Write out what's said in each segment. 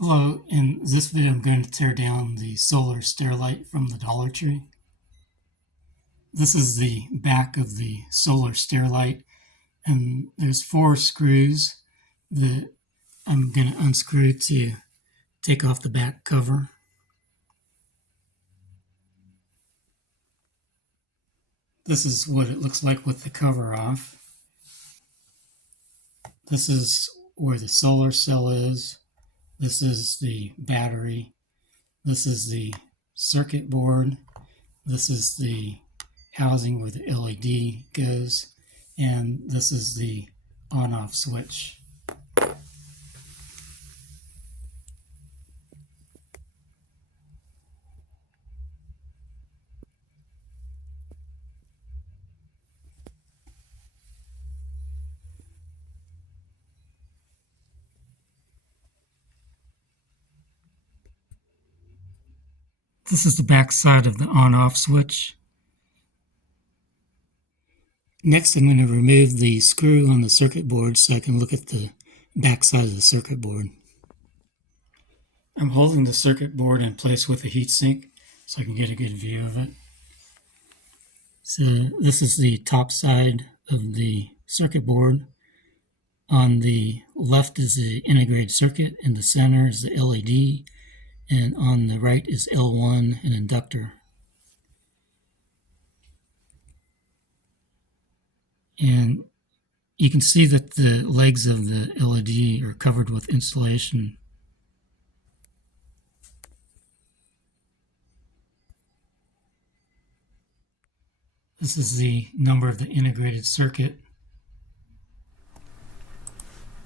Hello, in this video I'm going to tear down the solar stair light from the Dollar Tree. This is the back of the solar stair light, and there's 4 screws that I'm going to unscrew to take off the back cover. This is what it looks like with the cover off. This is where the solar cell is. This is the battery. This is the circuit board. This is the housing where the LED goes, and this is the on-off switch. This is the back side of the on-off switch. Next, I'm going to remove the screw on the circuit board so I can look at the back side of the circuit board. I'm holding the circuit board in place with a heatsink so I can get a good view of it. So this is the top side of the circuit board. On the left is the integrated circuit, in the center is the LED, and on the right is L1, an inductor. And you can see that the legs of the LED are covered with insulation. This is the number of the integrated circuit.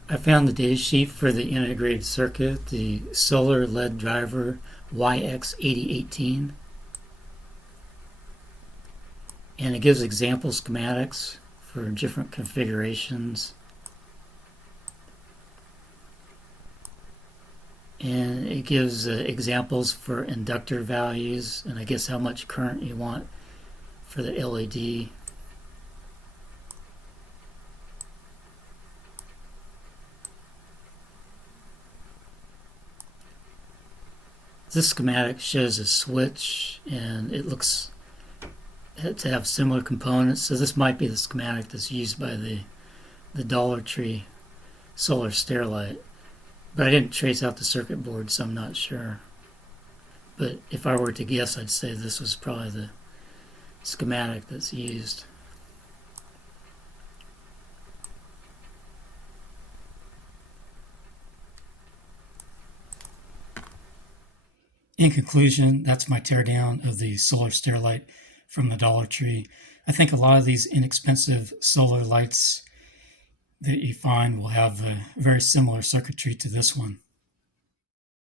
I found the data sheet for the integrated circuit, the solar LED driver YX8018. And it gives example schematics for different configurations. And it gives examples for inductor values, and I guess how much current you want for the LED. This schematic shows a switch, and it looks to have similar components, so this might be the schematic that's used by the Dollar Tree solar stair light. But I didn't trace out the circuit board, so I'm not sure. But if I were to guess, I'd say this was probably the schematic that's used. In conclusion, that's my teardown of the solar stair light from the Dollar Tree. I think a lot of these inexpensive solar lights that you find will have a very similar circuitry to this one.